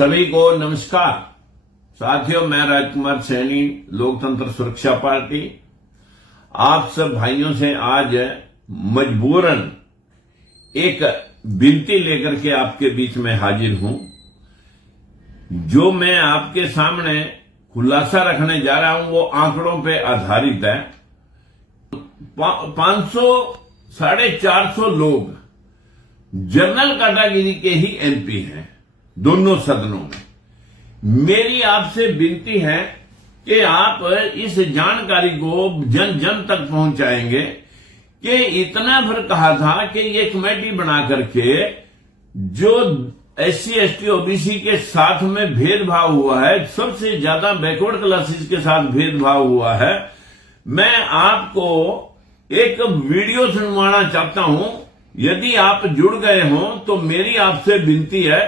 सभी को नमस्कार साथियों, मैं राजकुमार सैनी, लोकतंत्र सुरक्षा पार्टी। आप सब भाइयों से आज मजबूरन एक विनती लेकर के आपके बीच में हाजिर हूं। जो मैं आपके सामने खुलासा रखने जा रहा हूं वो आंकड़ों पे आधारित है। 500 450 लोग जनरल कैटेगरी के ही एमपी हैं दोनों सदनों में। मेरी आपसे विनती है कि आप इस जानकारी को जन जन तक पहुंचाएंगे कि इतना भर कहा था कि ये कमेटी बना करके जो SC ST OBC के साथ में भेदभाव हुआ है, सबसे ज्यादा बैकवर्ड क्लासेस के साथ भेदभाव हुआ है। मैं आपको एक वीडियो सुनवाना चाहता हूं। यदि आप जुड़ गए हो तो मेरी आपसे विनती है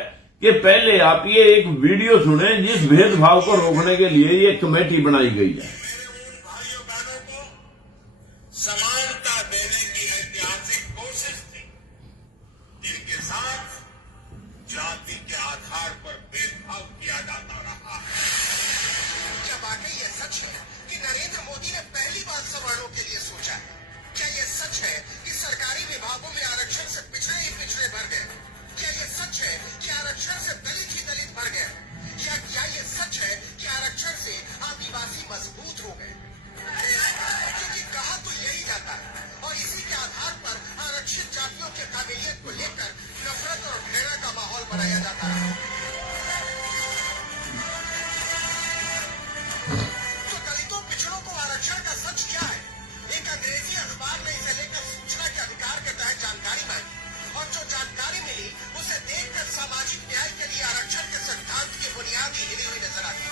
कि पहले आप ये एक वीडियो सुने जिस भेदभाव को रोकने के लिए ये कमेटी बनाई गई है। भाइयों बहनों को समानता देने की ऐतिहासिक कोशिश थी, जिनके साथ जाति के आधार पर भेदभाव किया जाता रहा है। क्या वाकई यह सच है कि नरेंद्र मोदी ने पहली बार सवर्णों के लिए सोचा है? क्या यह सच है कि सरकारी विभागों में आरक्षण से पिछड़े ही पिछड़े भर गए? क्या यह सच है कि आरक्षण से दलित ही दलित भर गए? या क्या यह सच है कि आरक्षण से आदिवासी मजबूत हो गए? क्योंकि कहा तो यही जाता है और इसी के आधार पर आरक्षित जातियों के काबिलियत को लेकर नफरत और घृणा का माहौल बनाया जाता है। तो दलितों पिछड़ों को आरक्षण का सच क्या है? एक अंग्रेजी अखबार ने इसे लेकर सूचना के अधिकार के तहत जानकारी मांगी और जो जानकारी मिली उसे देखकर सामाजिक न्याय के लिए आरक्षण के सिद्धांत की बुनियाद ही हिली हुई नजर आती है।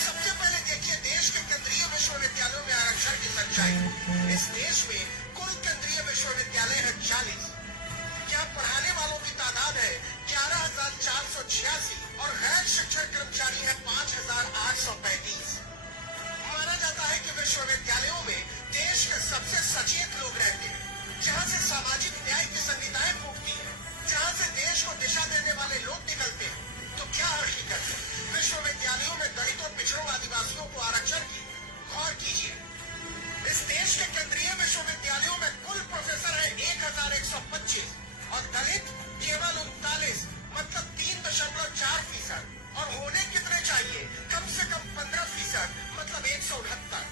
सबसे पहले देखिए देश के केंद्रीय विश्वविद्यालयों में आरक्षण की सच्चाई। इस देश में कुल केंद्रीय विश्वविद्यालय है 40। यहाँ पढ़ाने वालों की तादाद है 11,486 और गैर शिक्षण कर्मचारी है 5,835। माना जाता है कि विश्वविद्यालयों में देश के सबसे सचेत लोग रहते हैं, जहाँ से सामाजिक न्याय की संहिताएं फूटती है, जहाँ से देश को दिशा देने वाले लोग निकलते हैं। तो क्या हकीकत है विश्वविद्यालयों में दलितों, पिछड़ों, आदिवासियों को आरक्षण की? गौर कीजिए, इस देश के केंद्रीय विश्वविद्यालयों में कुल प्रोफेसर है 1,125 और दलित केवल 39, मतलब 3.4%। और होने कितने चाहिए? कम से कम 15%, मतलब 168।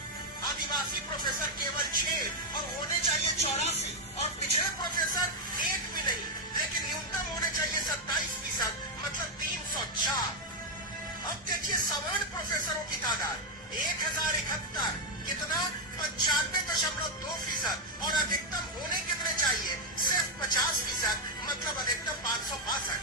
आदिवासी प्रोफेसर केवल 6 और होने चाहिए 84 और पिछड़े प्रोफेसर एक भी नहीं, लेकिन न्यूनतम होने चाहिए 27%, मतलब 304। अब देखिए सवर्ण प्रोफेसरों की तादाद 1071, कितना? 95.2% और अधिकतम होने कितने चाहिए? सिर्फ 50%, मतलब अधिकतम 562।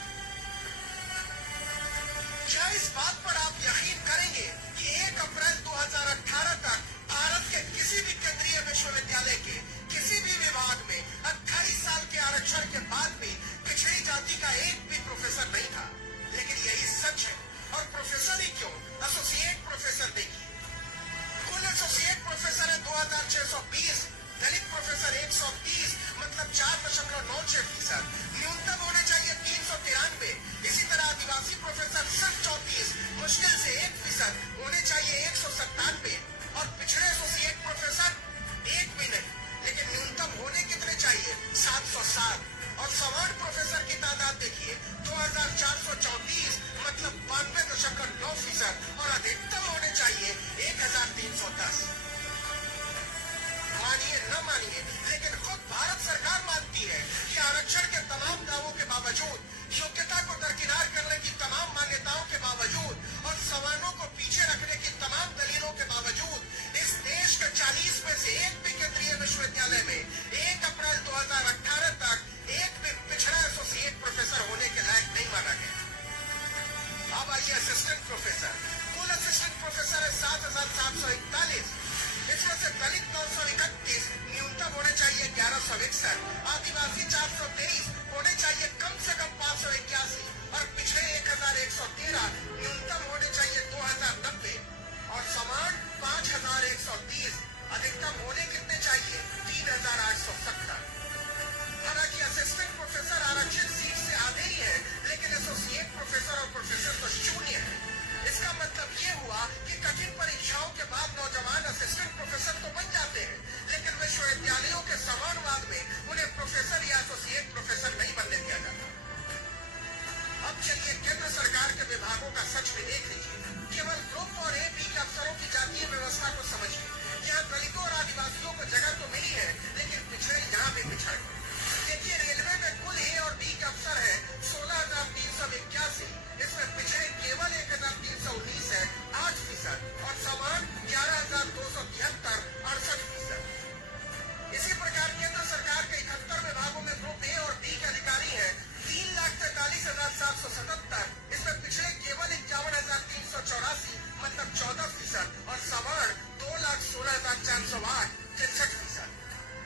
क्या इस बात पर आप यकीन करेंगे कि 1 अप्रैल 2018 तक भारत के किसी भी केंद्रीय विश्वविद्यालय के किसी भी विभाग में 28 साल के आरक्षण के बाद भी पिछड़ी जाति का एक भी प्रोफेसर नहीं था? लेकिन यही सच है। और प्रोफेसर ही क्यों, एसोसिएट प्रोफेसर देखिए, कुल एसोसिएट प्रोफेसर है 2,620, दलित प्रोफेसर 130, मतलब 4.96%। न्यूनतम होने चाहिए 393। इसी तरह आदिवासी प्रोफेसर सिर्फ 34, मुश्किल से 1%, होने चाहिए 197। और पिछड़े एसोसिएट प्रोफेसर एक भी नहीं, लेकिन न्यूनतम होने कितने चाहिए? 707। और सवर्ण प्रोफेसर की तादाद देखिए 2,434, मतलब 92.9% और अधिकतम होने चाहिए 1,310। मानिए न मानिए, लेकिन खुद भारत सरकार मानती है कि आरक्षण के तमाम लोगों का सच भी देख लीजिए। केवल ग्रुप और ए बी के अफसरों की जातीय व्यवस्था को समझिए। यहाँ दलितों और आदिवासियों को जगह तो मिली है, लेकिन पिछड़े यहाँ भी पिछड़ गए। देखिए, रेलवे में कुल ए और बी के अफसर है 16,381, इसमें पिछड़े केवल 1,319 है, 8%, और समान 11,273, 68%। इसी प्रकार केंद्र सरकार के 71 विभागों में ग्रुप ए और बी के अधिकारी हैं 3,43,777, इसमें पिछड़े केवल 51,384, मतलब 14%, और सवर्ण 2,16,408, 63%।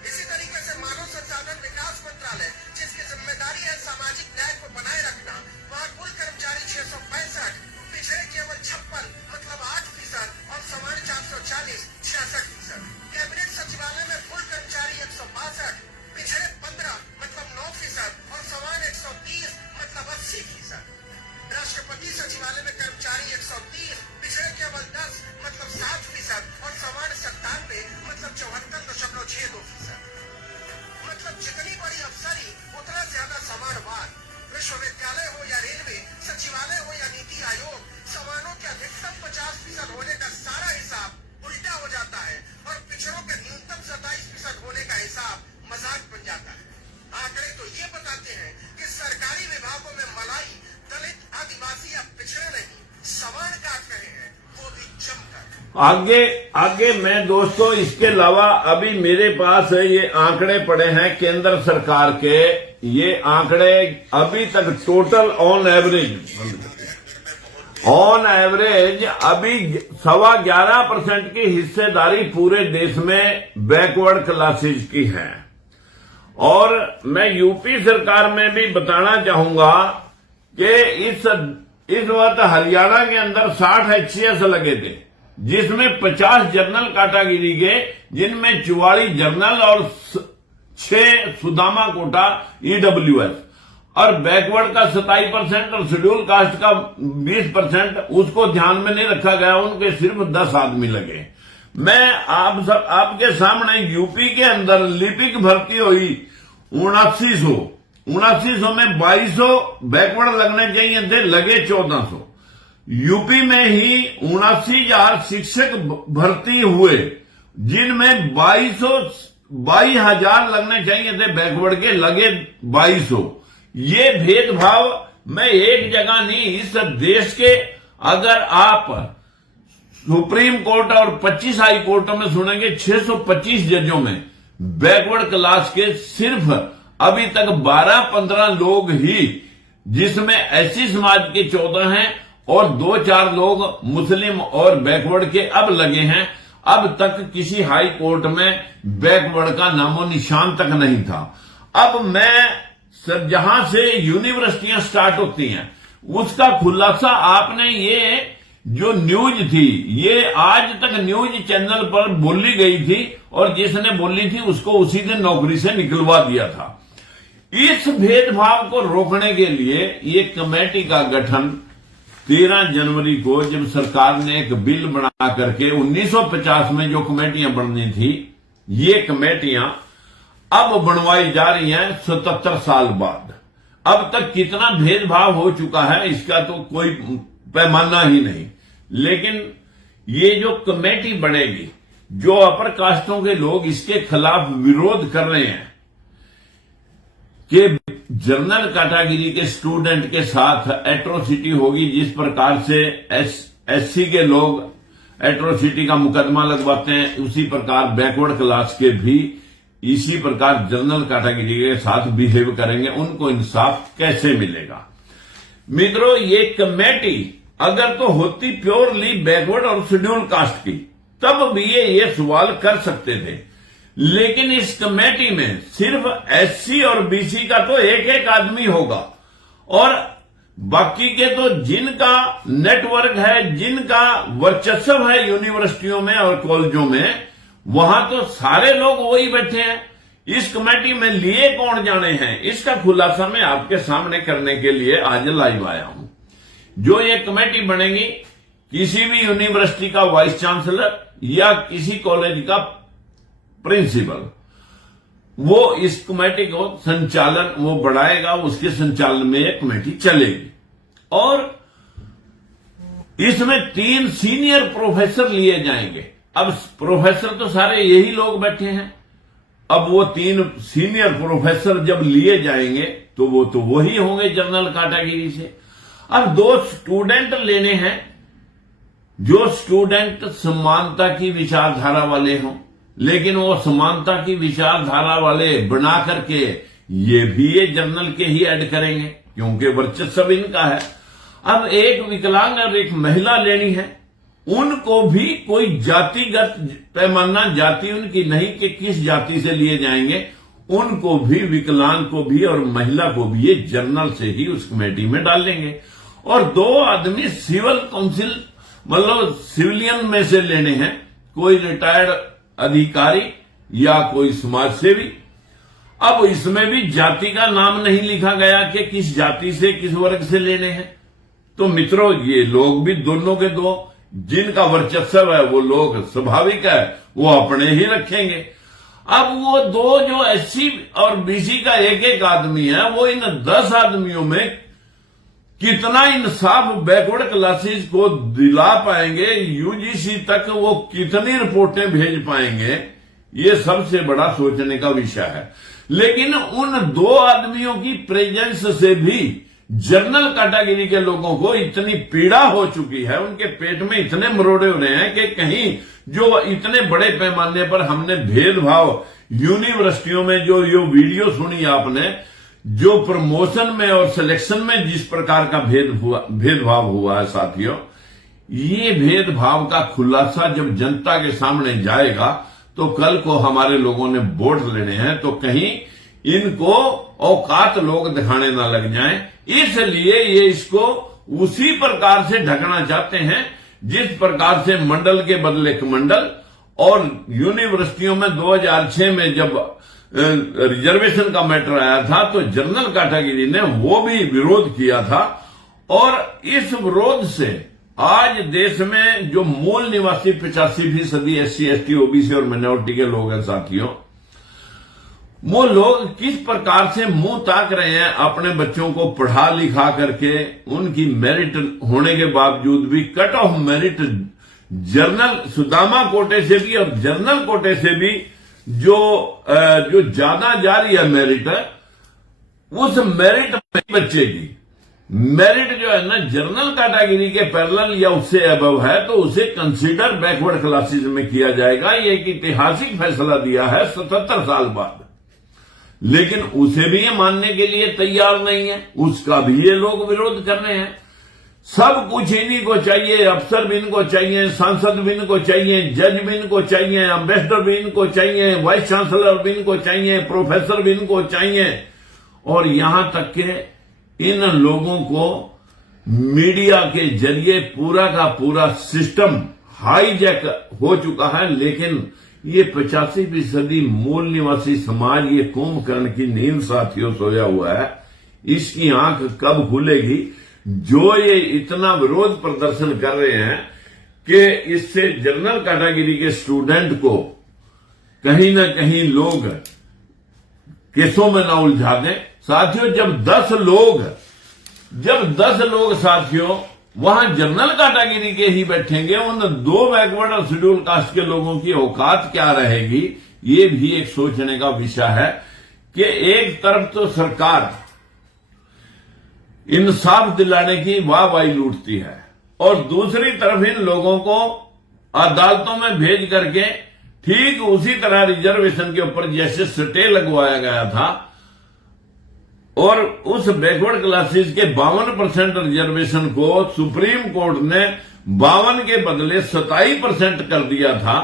इसी तरीके से मानव संसाधन विकास मंत्रालय, जिसकी जिम्मेदारी है सामाजिक न्याय को बनाए रखना, वहाँ कुल कर्मचारी 665, पिछड़े केवल 56, मतलब 8%, और सवर्ण 440, 66%। कैबिनेट सचिवालय में कुल कर्मचारी 162, पिछड़े 15, मतलब 9%, और सवर्ण 130, मतलब 80%। राष्ट्रपति सचिवालय में कर्मचारी 130, पिछड़े केवल 10, मतलब 7%, और सवर्ण 97, मतलब 74.62%। मतलब जितनी बड़ी अफसरी उतना ज्यादा समानवाद। विश्वविद्यालय हो या रेलवे, सचिवालय हो या नीति आयोग, समानों के अधिकतम 50% होने का सारा हिसाब उल्टा हो जाता है और पिछड़ों के न्यूनतम 27% होने का हिसाब मजाक बन जाता है। आंकड़े तो ये बताते हैं कि सरकारी विभागों में मलाई, दलित, आदिवासी या पिछड़े नहीं, सवर्ण काट रहे हैं, वो भी जमकर। आगे मैं दोस्तों इसके अलावा अभी मेरे पास ये आंकड़े पड़े हैं केंद्र सरकार के। ये आंकड़े अभी तक टोटल ऑन एवरेज अभी 11.25% की हिस्सेदारी पूरे देश में बैकवर्ड क्लासेज की है। और मैं यूपी सरकार में भी बताना चाहूंगा कि इस वक्त हरियाणा के अंदर 60 HCS लगे थे, जिसमें 50 जनरल कैटेगरी के, जिनमें 44 जनरल और 6 सुदामा कोटा EWS, और बैकवर्ड का 27% और शेड्यूल कास्ट का 20%, उसको ध्यान में नहीं रखा गया, उनके सिर्फ 10 आदमी लगे। मैं आपके सामने यूपी के अंदर लिपिक भर्ती हुई 7900 में 2200 बैकवर्ड लगने चाहिए थे, लगे 1400। यूपी में ही 79,000 शिक्षक भर्ती हुए, जिनमें 22,000 लगने चाहिए थे बैकवर्ड के, लगे 2200। ये भेदभाव मैं एक जगह नहीं, इस देश के अगर आप सुप्रीम कोर्ट और 25 हाई कोर्टों में सुनेंगे, 625 जजों में बैकवर्ड क्लास के सिर्फ अभी तक 12-15 लोग ही, जिसमें एससी समाज के 14 हैं और 2-4 लोग मुस्लिम और बैकवर्ड के अब लगे हैं। अब तक किसी हाई कोर्ट में बैकवर्ड का नामो निशान तक नहीं था। अब मैं सर जहां से यूनिवर्सिटियां स्टार्ट होती हैं उसका खुलासा आपने, ये जो न्यूज थी ये आज तक न्यूज चैनल पर बोली गई थी, और जिसने बोली थी उसको उसी दिन नौकरी से निकलवा दिया था। इस भेदभाव को रोकने के लिए ये कमेटी का गठन 13 जनवरी को, जब सरकार ने एक बिल बना करके 1950 में जो कमेटियां बननी थी, ये कमेटियां अब बनवाई जा रही हैं 77 साल बाद। अब तक कितना भेदभाव हो चुका है इसका तो कोई पैमाना ही नहीं। लेकिन ये जो कमेटी बनेगी, जो अपर कास्टों के लोग इसके खिलाफ विरोध कर रहे हैं कि जनरल कैटेगरी के स्टूडेंट के साथ एट्रोसिटी होगी, जिस प्रकार से एससी के लोग एट्रोसिटी का मुकदमा लगवाते हैं, उसी प्रकार बैकवर्ड क्लास के भी इसी प्रकार जनरल कैटेगरी के साथ बिहेव करेंगे। उनको इंसाफ कैसे मिलेगा? मित्रों, ये कमेटी अगर तो होती प्योरली बैकवर्ड और शेड्यूल कास्ट की, तब भी ये सवाल कर सकते थे। लेकिन इस कमेटी में सिर्फ एससी और बीसी का तो एक आदमी होगा, और बाकी के तो जिनका नेटवर्क है, जिनका वर्चस्व है यूनिवर्सिटियों में और कॉलेजों में, वहां तो सारे लोग वही बैठे हैं। इस कमेटी में लिए कौन जाने हैं, इसका खुलासा मैं आपके सामने करने के लिए आज लाइव आया हूं। जो ये कमेटी बनेगी, किसी भी यूनिवर्सिटी का वाइस चांसलर या किसी कॉलेज का प्रिंसिपल, वो इस कमेटी को संचालन वो बढ़ाएगा, उसके संचालन में ये कमेटी चलेगी। और इसमें 3 सीनियर प्रोफेसर लिए जाएंगे। अब प्रोफेसर तो सारे यही लोग बैठे हैं। अब वो 3 सीनियर प्रोफेसर जब लिए जाएंगे तो वो तो वही होंगे जनरल कैटेगरी से। अब 2 स्टूडेंट लेने हैं, जो स्टूडेंट समानता की विचारधारा वाले हों, लेकिन वो समानता की विचारधारा वाले बना करके ये जनरल के ही ऐड करेंगे, क्योंकि वर्चस्व इनका है। अब एक विकलांग और एक महिला लेनी है, उनको भी कोई जातिगत पैमाना, जाति उनकी नहीं कि किस जाति से लिए जाएंगे, उनको भी, विकलांग को भी और महिला को भी ये जनरल से ही उस कमेटी में डाल लेंगे। और 2 आदमी सिविल काउंसिल मतलब सिविलियन में से लेने हैं, कोई रिटायर्ड अधिकारी या कोई समाज सेवी। अब इसमें भी जाति का नाम नहीं लिखा गया कि किस जाति से, किस वर्ग से लेने हैं। तो मित्रों, ये लोग भी दोनों के 2 जिनका वर्चस्व है वो लोग स्वाभाविक है वो अपने ही रखेंगे। अब वो 2 जो एससी और बीसी का एक आदमी है, वो इन 10 आदमियों में कितना इंसाफ बैकवर्ड क्लासेस को दिला पाएंगे, यूजीसी तक वो कितनी रिपोर्टें भेज पाएंगे, ये सबसे बड़ा सोचने का विषय है। लेकिन उन 2 आदमियों की प्रेजेंस से भी जनरल कैटेगरी के लोगों को इतनी पीड़ा हो चुकी है, उनके पेट में इतने मरोड़े हो रहे हैं कि कहीं जो इतने बड़े पैमाने पर हमने भेदभाव यूनिवर्सिटियों में जो वीडियो सुनी आपने, जो प्रमोशन में और सिलेक्शन में जिस प्रकार का भेदभाव हुआ है साथियों, ये भेदभाव का खुलासा जब जनता के सामने जाएगा तो कल को हमारे लोगों ने वोट लेने हैं तो कहीं इनको औकात लोग दिखाने ना लग जाएं। इसलिए ये इसको उसी प्रकार से ढकना चाहते हैं जिस प्रकार से मंडल के बदले कमंडल, और यूनिवर्सिटियों में 2006 में जब रिजर्वेशन का मैटर आया था तो जनरल कैटेगरी ने वो भी विरोध किया था। और इस विरोध से आज देश में जो मूल निवासी 85% SC, ST, OBC और माइनॉरिटी के लोग हैं साथियों, वो लोग किस प्रकार से मुंह ताक रहे हैं अपने बच्चों को पढ़ा लिखा करके, उनकी मेरिट होने के बावजूद भी cut off merit general Sudama कोटे से भी और जनरल कोटे से भी जो ज्यादा जा रही है मेरिट, उस मेरिट में बच्चे की मेरिट जो है ना जनरल कैटेगरी के पैरेलल या उससे अबव है तो उसे कंसीडर बैकवर्ड क्लासेस में किया जाएगा। ये एक ऐतिहासिक फैसला दिया है 77 साल बाद, लेकिन उसे भी ये मानने के लिए तैयार नहीं है, उसका भी ये लोग विरोध कर रहे हैं। सब कुछ इन्हीं को चाहिए, अफसर भी इनको चाहिए, सांसद भी इनको चाहिए, जज भी इनको चाहिए, एम्बेसडर भी इनको चाहिए, वाइस चांसलर भी इनको चाहिए, प्रोफेसर भी इनको चाहिए। और यहां तक के इन लोगों को मीडिया के जरिए पूरा का पूरा सिस्टम हाईजैक हो चुका है। लेकिन ये 85% मूल निवासी समाज, ये कुंभकर्ण की नींद साथियों सोया हुआ है, इसकी आंख कब खुलेगी? जो ये इतना विरोध प्रदर्शन कर रहे हैं कि इससे जनरल कैटेगरी के स्टूडेंट को कहीं ना कहीं लोग केसों में ना उलझा दें। साथियों, जब 10 लोग साथियों वहां जनरल कैटेगरी के ही बैठेंगे, उन 2 बैकवर्ड और शेड्यूल कास्ट के लोगों की औकात क्या रहेगी? ये भी एक सोचने का विषय है कि एक तरफ तो सरकार इंसाफ दिलाने की वाहवाही लूटती है और दूसरी तरफ इन लोगों को अदालतों में भेज करके ठीक उसी तरह रिजर्वेशन के ऊपर जैसे स्टे लगवाया गया था और उस बैकवर्ड क्लासेस के 52% रिजर्वेशन को सुप्रीम कोर्ट ने 52 के बदले 27% कर दिया था।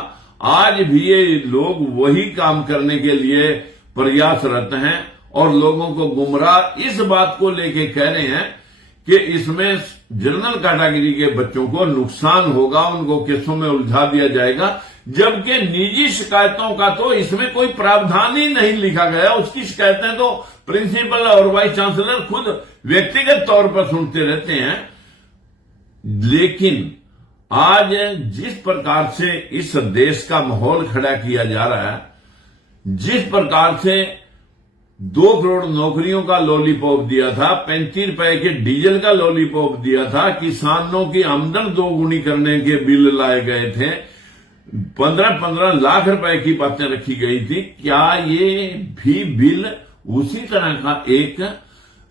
आज भी ये लोग वही काम करने के लिए प्रयासरत हैं और लोगों को गुमराह इस बात को लेके कह रहे हैं कि इसमें जनरल कैटेगरी के बच्चों को नुकसान होगा, उनको केसों में उलझा दिया जाएगा, जबकि निजी शिकायतों का तो इसमें कोई प्रावधान ही नहीं लिखा गया। उसकी शिकायतें तो प्रिंसिपल और वाइस चांसलर खुद व्यक्तिगत तौर पर सुनते रहते हैं। लेकिन आज जिस प्रकार से इस देश का माहौल खड़ा किया जा रहा है, जिस प्रकार से 2 करोड़ नौकरियों का लॉलीपॉप दिया था, 35 रुपए के डीजल का लॉलीपॉप दिया था, किसानों की आमदन 2 गुनी करने के बिल लाए गए थे, 15-15 लाख रुपए की बातें रखी गई थी। क्या ये भी बिल उसी तरह का एक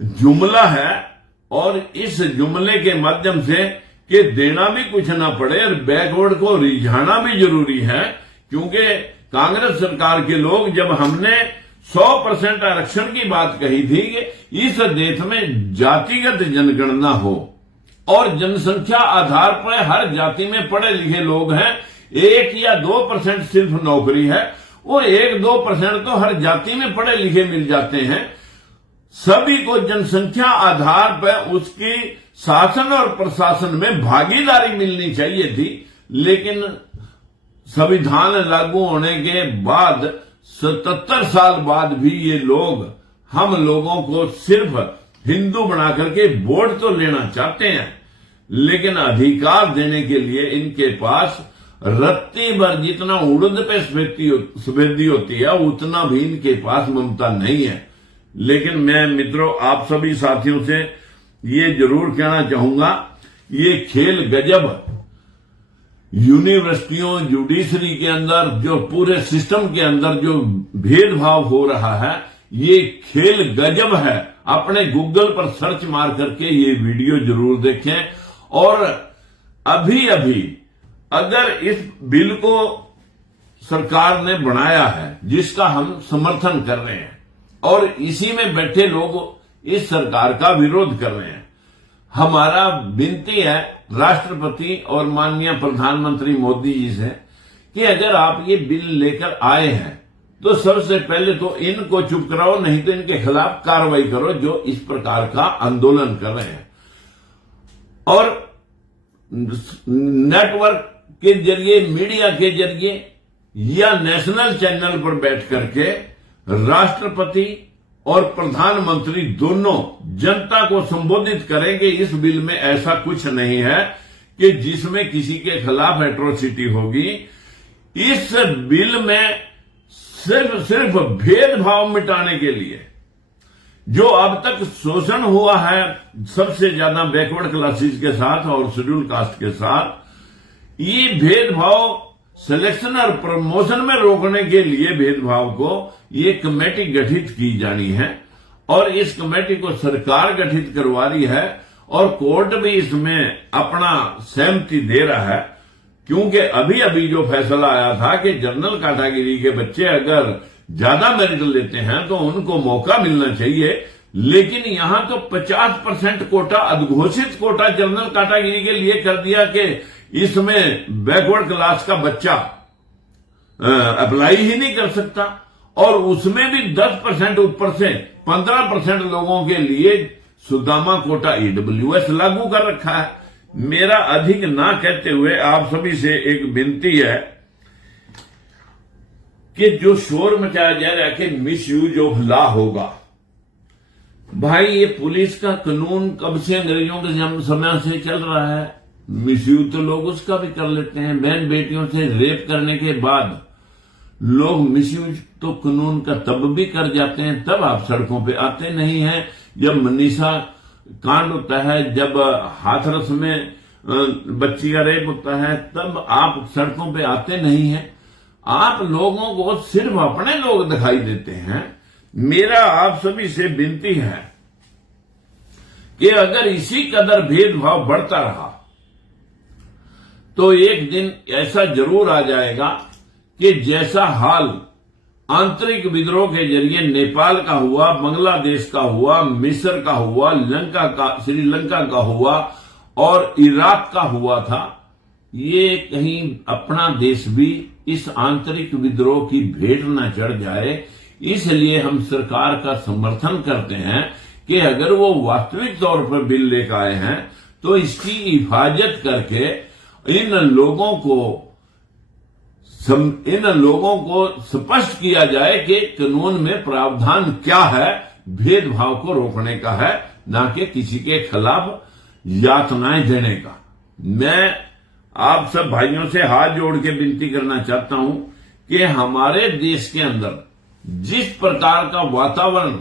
जुमला है? और इस जुमले के माध्यम से कि देना भी कुछ ना पड़े और बैकवर्ड को रिझाना भी जरूरी है, क्योंकि कांग्रेस सरकार के लोग, जब हमने 100% आरक्षण की बात कही थी कि इस देश में जातिगत जनगणना हो और जनसंख्या आधार पर हर जाति में पढ़े लिखे लोग हैं, 1 या 2% सिर्फ नौकरी है, वो 1-2% तो हर जाति में पढ़े लिखे मिल जाते हैं। सभी को जनसंख्या आधार पर उसकी शासन और प्रशासन में भागीदारी मिलनी चाहिए थी, लेकिन संविधान लागू होने के बाद 77 साल बाद भी ये लोग हम लोगों को सिर्फ हिंदू बना करके वोट तो लेना चाहते हैं, लेकिन अधिकार देने के लिए इनके पास रत्ती भर जितना उड़द पे सफेदी होती है उतना भी इनके पास ममता नहीं है। लेकिन मैं मित्रों आप सभी साथियों से ये जरूर कहना चाहूंगा, ये खेल गजब यूनिवर्सिटियों, जुडिशरी के अंदर, जो पूरे सिस्टम के अंदर जो भेदभाव हो रहा है, ये खेल गजब है। अपने गूगल पर सर्च मार करके ये वीडियो जरूर देखें। और अभी अभी अगर इस बिल को सरकार ने बनाया है, जिसका हम समर्थन कर रहे हैं, और इसी में बैठे लोग इस सरकार का विरोध कर रहे हैं, हमारा विनती है राष्ट्रपति और माननीय प्रधानमंत्री मोदी जी से कि अगर आप ये बिल लेकर आए हैं तो सबसे पहले तो इनको चुप कराओ, नहीं तो इनके खिलाफ कार्रवाई करो जो इस प्रकार का आंदोलन कर रहे हैं। और नेटवर्क के जरिए, मीडिया के जरिए या नेशनल चैनल पर बैठ करके राष्ट्रपति और प्रधानमंत्री दोनों जनता को संबोधित करेंगे। इस बिल में ऐसा कुछ नहीं है कि जिसमें किसी के खिलाफ एट्रोसिटी होगी। इस बिल में सिर्फ भेदभाव मिटाने के लिए, जो अब तक शोषण हुआ है सबसे ज्यादा बैकवर्ड क्लासेस के साथ और शेड्यूल कास्ट के साथ, ये भेदभाव सिलेक्शन और प्रमोशन में रोकने के लिए भेदभाव को ये कमेटी गठित की जानी है। और इस कमेटी को सरकार गठित करवा रही है और कोर्ट भी इसमें अपना सहमति दे रहा है, क्योंकि अभी अभी जो फैसला आया था कि जनरल कैटेगरी के बच्चे अगर ज्यादा मेरिट लेते हैं तो उनको मौका मिलना चाहिए, लेकिन यहां तो 50% कोटा, अघोषित कोटा जनरल कैटेगरी के लिए कर दिया कि इसमें बैकवर्ड क्लास का बच्चा अप्लाई ही नहीं कर सकता। और उसमें भी 10% ऊपर से 15% लोगों के लिए सुदामा कोटा ईडब्ल्यूएस लागू कर रखा है। मेरा अधिक ना कहते हुए आप सभी से एक विनती है कि जो शोर मचाया जा रहा है कि मिस यूज ऑफ लॉ होगा, भाई ये पुलिस का कानून कब से अंग्रेजों के समय से चल रहा है। मिसयूज तो लोग उसका भी कर लेते हैं। बहन बेटियों से रेप करने के बाद लोग मिसयूज तो कानून का तब भी कर जाते हैं, तब आप सड़कों पे आते नहीं हैं। जब मनीषा कांड होता है, जब हाथरस में बच्ची का रेप होता है, तब आप सड़कों पे आते नहीं हैं। आप लोगों को सिर्फ अपने लोग दिखाई देते हैं। मेरा आप सभी से विनती है कि अगर इसी कदर भेदभाव बढ़ता रहा तो एक दिन ऐसा जरूर आ जाएगा कि जैसा हाल आंतरिक विद्रोह के जरिए नेपाल का हुआ, बांग्लादेश का हुआ, मिस्र का हुआ, श्रीलंका का हुआ और इराक का हुआ था, ये कहीं अपना देश भी इस आंतरिक विद्रोह की भेंट न चढ़ जाए। इसलिए हम सरकार का समर्थन करते हैं कि अगर वो वास्तविक तौर पर बिल लेकर आए हैं तो इसकी हिफाजत करके इन लोगों को स्पष्ट किया जाए कि कानून में प्रावधान क्या है। भेदभाव को रोकने का है, ना कि किसी के खिलाफ यातनाएं देने का। मैं आप सब भाइयों से हाथ जोड़ के विनती करना चाहता हूं कि हमारे देश के अंदर जिस प्रकार का वातावरण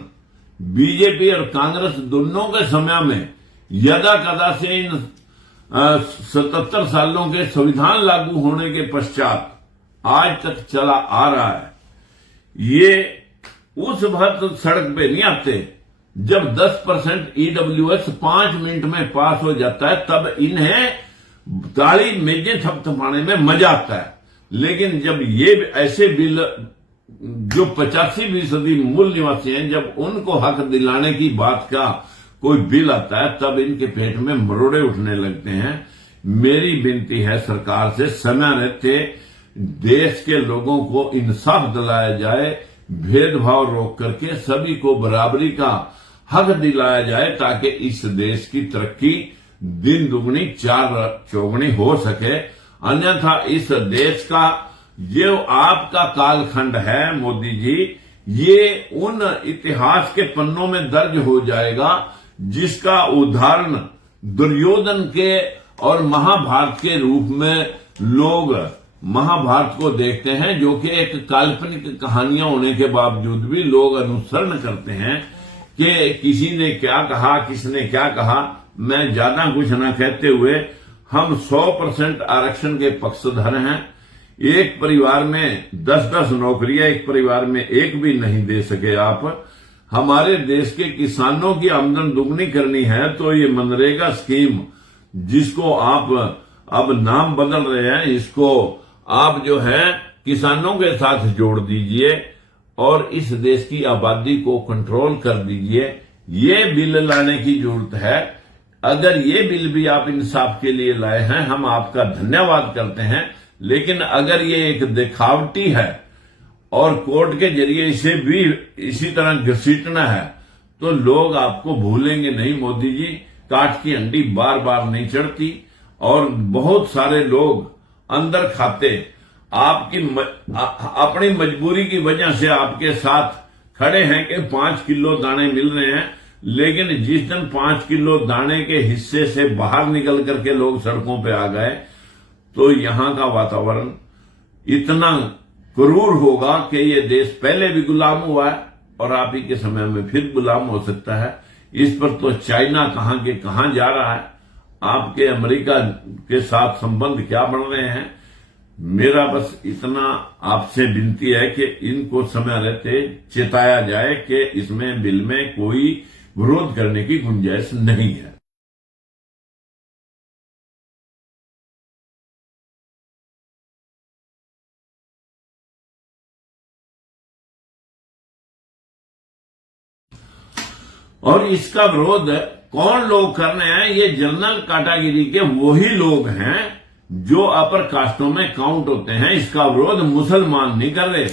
बीजेपी और कांग्रेस दोनों के समय में यदा कदा से इन 77 सालों के संविधान लागू होने के पश्चात आज तक चला आ रहा है, ये उस वक्त सड़क पे नहीं आते जब 10% ईडब्ल्यूएस 5 मिनट में पास हो जाता है, तब इन्हें ताली मेजें थपथपाने में मजा आता है। लेकिन जब ये ऐसे बिल जो 85% मूल निवासी हैं, जब उनको हक दिलाने की बात का कोई बिल आता है, तब इनके पेट में मरोड़े उठने लगते हैं। मेरी विनती है सरकार से, समय रहते देश के लोगों को इंसाफ दिलाया जाए, भेदभाव रोक करके सभी को बराबरी का हक दिलाया जाए, ताकि इस देश की तरक्की दिन दुगनी चार चौगुनी हो सके। अन्यथा इस देश का जो आपका कालखंड है मोदी जी, ये उन इतिहास के पन्नों में दर्ज हो जाएगा जिसका उदाहरण दुर्योधन के और महाभारत के रूप में लोग महाभारत को देखते हैं, जो कि एक काल्पनिक कहानियां होने के बावजूद भी लोग अनुसरण करते हैं कि किसी ने क्या कहा, किसने क्या कहा। मैं ज्यादा कुछ न कहते हुए, हम 100% आरक्षण के पक्षधर हैं। एक परिवार में 10-10 नौकरियां एक परिवार में एक भी नहीं दे सके आप। हमारे देश के किसानों की आमदन दुगनी करनी है तो ये मनरेगा स्कीम, जिसको आप अब नाम बदल रहे हैं, इसको आप जो है किसानों के साथ जोड़ दीजिए और इस देश की आबादी को कंट्रोल कर दीजिए। ये बिल लाने की जरूरत है। अगर ये बिल भी आप इंसाफ के लिए लाए हैं, हम आपका धन्यवाद करते हैं। लेकिन अगर ये एक दिखावटी है और कोर्ट के जरिए इसे भी इसी तरह घसीटना है, तो लोग आपको भूलेंगे नहीं मोदी जी। काठ की हंडी बार बार नहीं चढ़ती और बहुत सारे लोग अंदर खाते आपकी अपनी मजबूरी की वजह से आपके साथ खड़े हैं कि 5 किलो दाने मिल रहे हैं। लेकिन जिस दिन 5 किलो दाने के हिस्से से बाहर निकल करके लोग सड़कों पे आ गए, तो यहां का वातावरण इतना क्रूर होगा कि ये देश पहले भी गुलाम हुआ है और आप ही के समय में फिर गुलाम हो सकता है। इस पर तो चाइना कहां के कहां जा रहा है, आपके अमेरिका के साथ संबंध क्या बढ़ रहे हैं। मेरा बस इतना आपसे विनती है कि इनको समय रहते चेताया जाए कि इसमें बिल में कोई विरोध करने की गुंजाइश नहीं है। और इसका विरोध कौन लोग कर रहे हैं? ये जनरल कैटेगरी के वही लोग हैं जो अपर कास्टों में काउंट होते हैं। इसका विरोध मुसलमान नहीं कर रहे।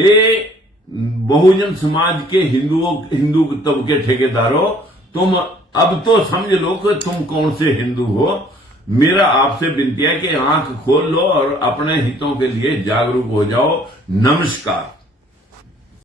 ये बहुजन समाज के हिंदू तबके ठेकेदारों, तुम अब तो समझ लो कि तुम कौन से हिंदू हो। मेरा आपसे विनती है कि आंख खोल लो और अपने हितों के लिए जागरूक हो जाओ। नमस्कार।